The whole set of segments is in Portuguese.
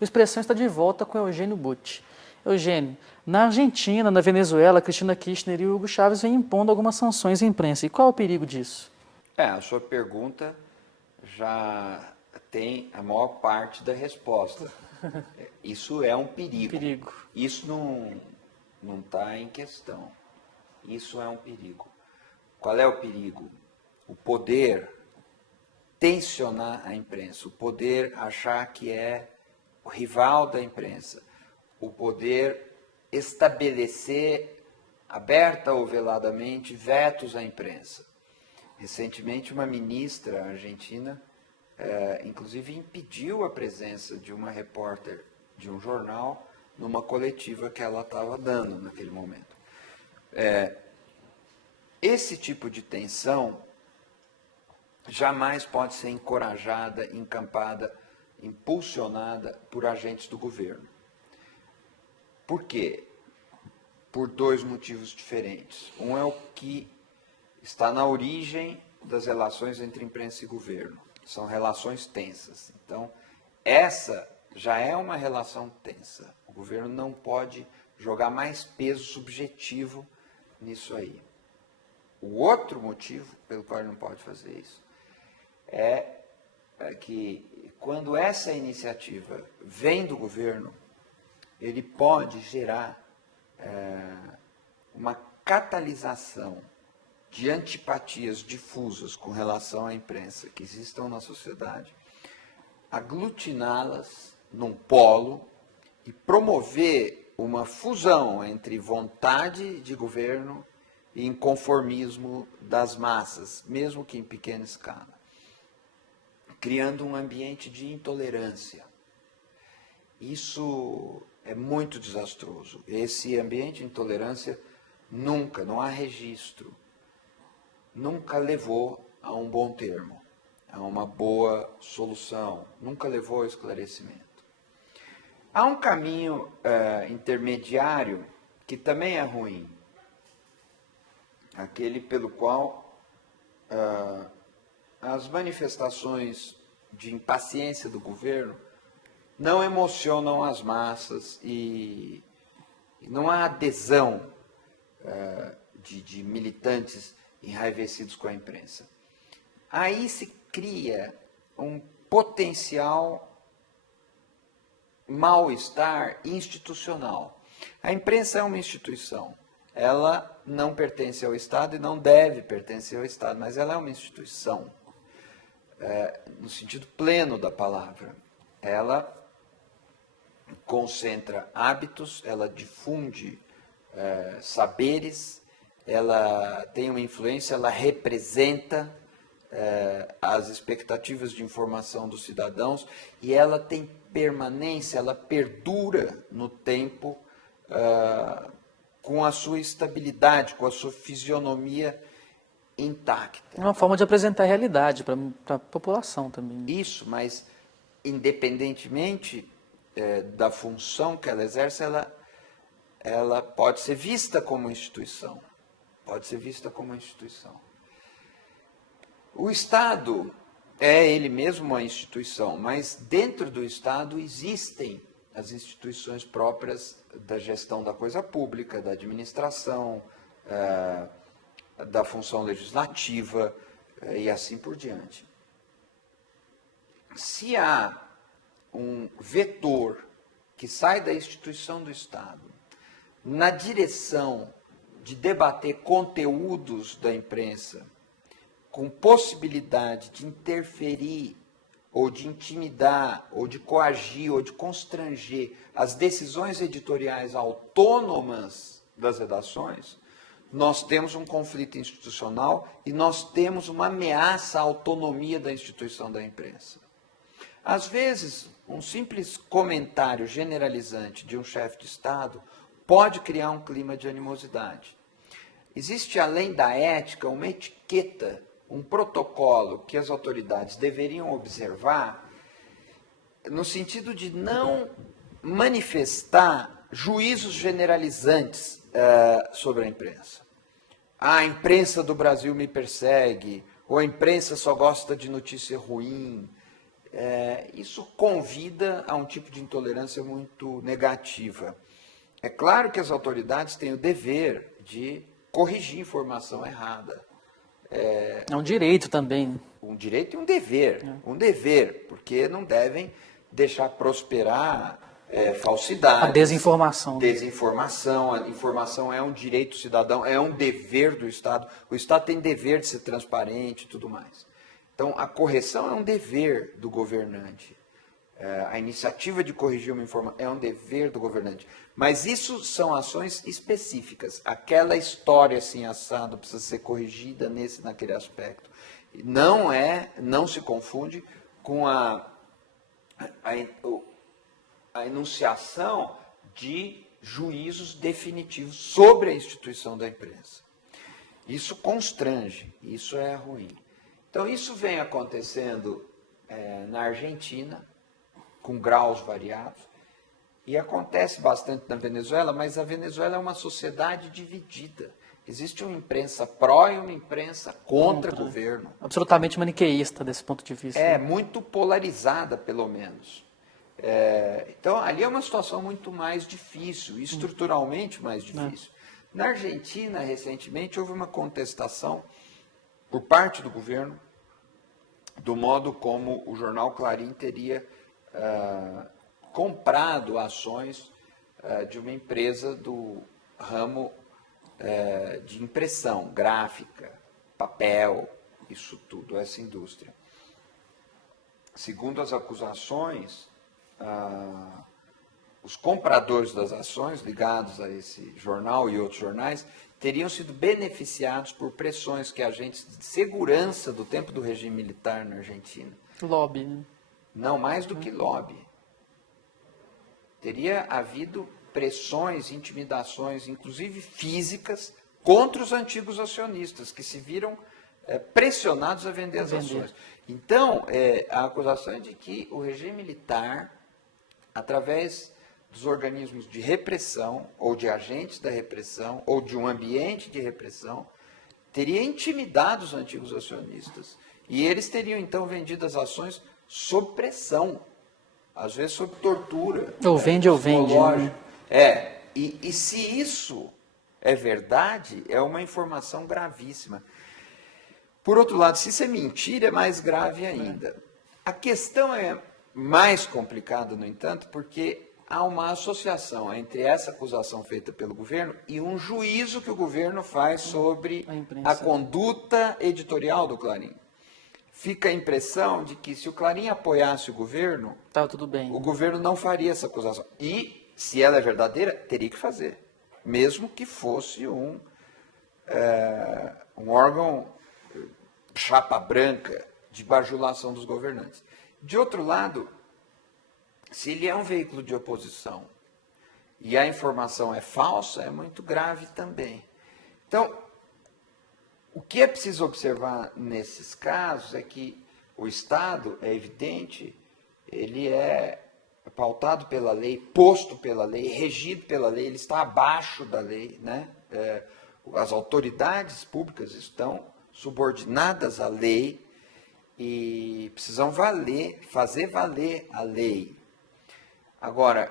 O Expressão está de volta com Eugênio Butti. Eugênio, na Argentina, na Venezuela, Cristina Kirchner e Hugo Chávez vêm impondo algumas sanções à imprensa. E qual é o perigo disso? A sua pergunta já tem a maior parte da resposta. Isso é um perigo. Isso não está em questão. Isso é um perigo. Qual é o perigo? O poder tensionar a imprensa, o poder achar que é o rival da imprensa, o poder estabelecer, aberta ou veladamente, vetos à imprensa. Recentemente, uma ministra argentina, inclusive, impediu a presença de uma repórter de um jornal numa coletiva que ela estava dando naquele momento. Esse tipo de tensão jamais pode ser encorajada, encampada, impulsionada por agentes do governo. Por quê? Por dois motivos diferentes. Um é o que está na origem das relações entre imprensa e governo. São relações tensas. Então, essa já é uma relação tensa. O governo não pode jogar mais peso subjetivo nisso aí. O outro motivo pelo qual ele não pode fazer isso é que, quando essa iniciativa vem do governo, ele pode gerar uma catalisação de antipatias difusas com relação à imprensa que existam na sociedade, aglutiná-las num polo e promover uma fusão entre vontade de governo e inconformismo das massas, mesmo que em pequena escala, criando um ambiente de intolerância. Isso é muito desastroso. Esse ambiente de intolerância não há registro, nunca levou a um bom termo, a uma boa solução, nunca levou ao esclarecimento. Há um caminho intermediário que também é ruim, aquele pelo qual as manifestações de impaciência do governo não emocionam as massas e não há adesão de militantes enraivecidos com a imprensa. Aí se cria um potencial mal-estar institucional. A imprensa é uma instituição. Ela não pertence ao Estado e não deve pertencer ao Estado, mas ela é uma instituição, no sentido pleno da palavra. Ela concentra hábitos, ela difunde saberes, ela tem uma influência, ela representa as expectativas de informação dos cidadãos e ela tem permanência, ela perdura no tempo com a sua estabilidade, com a sua fisionomia intacta. É uma forma de apresentar a realidade para a população também. Isso, mas independentemente da função que ela exerce, ela pode ser vista como instituição. Pode ser vista como instituição. O Estado é ele mesmo uma instituição, mas dentro do Estado existem as instituições próprias da gestão da coisa pública, da administração, da função legislativa e assim por diante. Se há um vetor que sai da instituição do Estado na direção de debater conteúdos da imprensa, com possibilidade de interferir, ou de intimidar, ou de coagir, ou de constranger as decisões editoriais autônomas das redações, nós temos um conflito institucional e nós temos uma ameaça à autonomia da instituição da imprensa. Às vezes, um simples comentário generalizante de um chefe de Estado pode criar um clima de animosidade. Existe, além da ética, uma etiqueta, um protocolo que as autoridades deveriam observar no sentido de não manifestar juízos generalizantes sobre a imprensa. A imprensa do Brasil me persegue, ou a imprensa só gosta de notícia ruim. isso convida a um tipo de intolerância muito negativa. É claro que as autoridades têm o dever de corrigir informação errada. É um direito também. Um direito e um dever. Um dever, porque não devem deixar prosperar falsidades. A desinformação. Desinformação. A informação é um direito cidadão, é um dever do Estado. O Estado tem dever de ser transparente e tudo mais. Então, a correção é um dever do governante. A iniciativa de corrigir uma informação é um dever do governante. Mas isso são ações específicas. Aquela história assim assado precisa ser corrigida naquele aspecto. Não se confunde com a enunciação de juízos definitivos sobre a instituição da imprensa. Isso constrange, isso é ruim. Então, isso vem acontecendo na Argentina, com graus variados, e acontece bastante na Venezuela, mas a Venezuela é uma sociedade dividida. Existe uma imprensa pró e uma imprensa contra o governo. Absolutamente maniqueísta desse ponto de vista. Muito polarizada, pelo menos. Então, ali é uma situação muito mais difícil, estruturalmente mais difícil. Na Argentina, recentemente, houve uma contestação por parte do governo do modo como o jornal Clarim teria comprado ações de uma empresa do ramo de impressão gráfica, papel, isso tudo, essa indústria. Segundo as acusações, os compradores das ações ligados a esse jornal e outros jornais teriam sido beneficiados por pressões que agentes de segurança do tempo do regime militar na Argentina. Lobby, né? Não, mais do que lobby. Teria havido pressões, intimidações, inclusive físicas, contra os antigos acionistas, que se viram pressionados a vender as ações. Então, a acusação é de que o regime militar, através dos organismos de repressão, ou de agentes da repressão, ou de um ambiente de repressão, teria intimidado os antigos acionistas. E eles teriam, então, vendido as ações sob pressão, às vezes sob tortura. Ou vende ou vende. Né? E se isso é verdade, é uma informação gravíssima. Por outro lado, se isso é mentira, é mais grave ainda. A questão é mais complicada, no entanto, porque há uma associação entre essa acusação feita pelo governo e um juízo que o governo faz sobre a conduta editorial do Clarim. Fica a impressão de que se o Clarim apoiasse o governo, tá tudo bem. O governo não faria essa acusação. E, se ela é verdadeira, teria que fazer. Mesmo que fosse um órgão chapa branca de bajulação dos governantes. De outro lado, se ele é um veículo de oposição e a informação é falsa, é muito grave também. Então, o que é preciso observar nesses casos é que o Estado, é evidente, ele é pautado pela lei, posto pela lei, regido pela lei, ele está abaixo da lei, né? As autoridades públicas estão subordinadas à lei e precisam fazer valer a lei. Agora,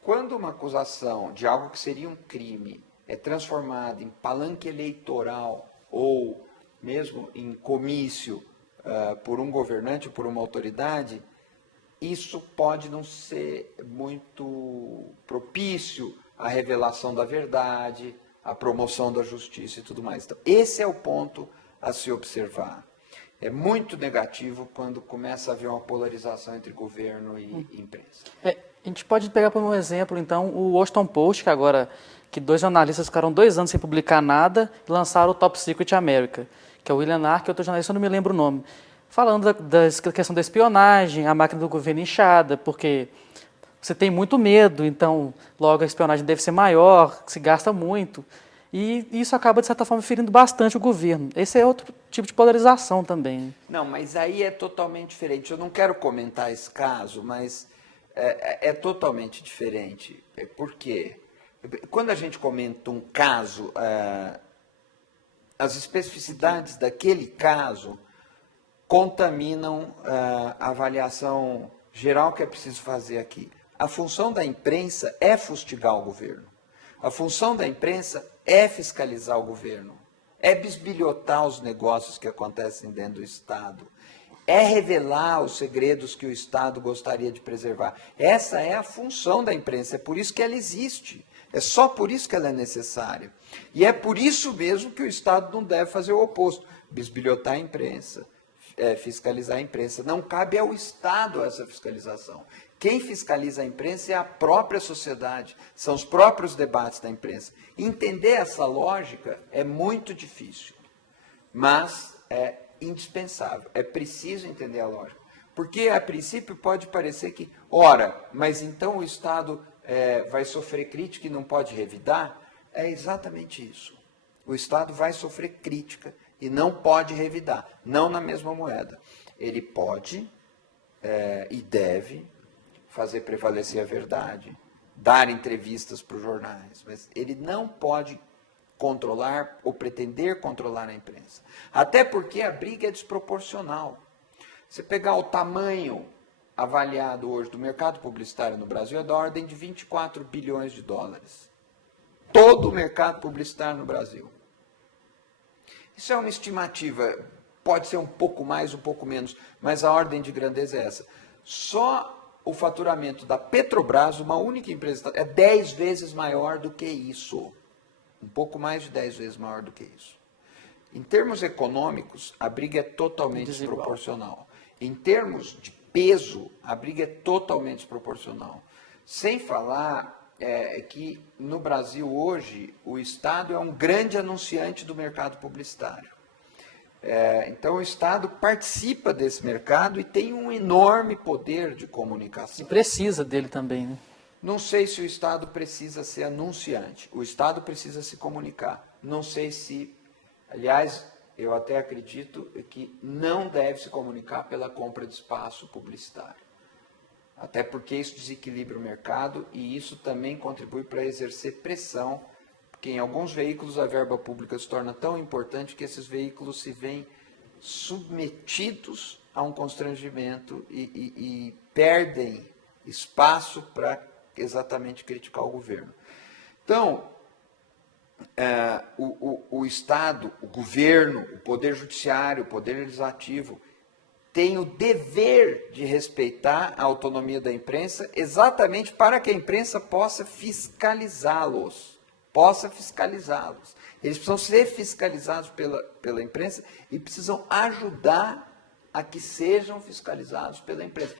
quando uma acusação de algo que seria um crime é transformada em palanque eleitoral ou mesmo em comício por um governante ou por uma autoridade, isso pode não ser muito propício à revelação da verdade, à promoção da justiça e tudo mais. Então, esse é o ponto a se observar. É muito negativo quando começa a haver uma polarização entre governo e imprensa. A gente pode pegar como exemplo, então, o Washington Post, que 2 jornalistas ficaram 2 anos sem publicar nada e lançaram o Top Secret America, que é o William Ark e outro jornalista, eu não me lembro o nome, falando da questão da espionagem, a máquina do governo inchada, porque você tem muito medo, então logo a espionagem deve ser maior, se gasta muito, e isso acaba, de certa forma, ferindo bastante o governo. Esse é outro tipo de polarização também. Não, mas aí é totalmente diferente. Eu não quero comentar esse caso, mas é totalmente diferente. Por quê? Quando a gente comenta um caso, as especificidades daquele caso contaminam a avaliação geral que é preciso fazer aqui. A função da imprensa é fustigar o governo. A função da imprensa é fiscalizar o governo. É bisbilhotar os negócios que acontecem dentro do Estado. É revelar os segredos que o Estado gostaria de preservar. Essa é a função da imprensa, é por isso que ela existe. É só por isso que ela é necessária. E é por isso mesmo que o Estado não deve fazer o oposto, bisbilhotar a imprensa, fiscalizar a imprensa. Não cabe ao Estado essa fiscalização. Quem fiscaliza a imprensa é a própria sociedade, são os próprios debates da imprensa. Entender essa lógica é muito difícil, mas é indispensável, é preciso entender a lógica. Porque, a princípio, pode parecer que, ora, mas então o Estado vai sofrer crítica e não pode revidar? É exatamente isso. O Estado vai sofrer crítica e não pode revidar, não na mesma moeda. Ele pode e deve fazer prevalecer a verdade, dar entrevistas para os jornais, mas ele não pode controlar ou pretender controlar a imprensa. Até porque a briga é desproporcional. Você pegar o tamanho avaliado hoje do mercado publicitário no Brasil é da ordem de 24 bilhões de dólares. Todo o mercado publicitário no Brasil. Isso é uma estimativa, pode ser um pouco mais, um pouco menos, mas a ordem de grandeza é essa. Só o faturamento da Petrobras, uma única empresa, é 10 vezes maior do que isso. Um pouco mais de 10 vezes maior do que isso. Em termos econômicos, a briga é totalmente desproporcional. Em termos de peso, a briga é totalmente desproporcional. Sem falar que no Brasil hoje, o Estado é um grande anunciante do mercado publicitário. Então o Estado participa desse mercado e tem um enorme poder de comunicação. E precisa dele também, né? Não sei se o Estado precisa ser anunciante, o Estado precisa se comunicar. Não sei se, aliás, eu até acredito que não deve se comunicar pela compra de espaço publicitário. Até porque isso desequilibra o mercado e isso também contribui para exercer pressão, porque em alguns veículos a verba pública se torna tão importante que esses veículos se veem submetidos a um constrangimento e perdem espaço para exatamente criticar o governo. Então, o Estado, o governo, o Poder Judiciário, o Poder Legislativo, tem o dever de respeitar a autonomia da imprensa exatamente para que a imprensa possa fiscalizá-los. Eles precisam ser fiscalizados pela imprensa e precisam ajudar a que sejam fiscalizados pela imprensa.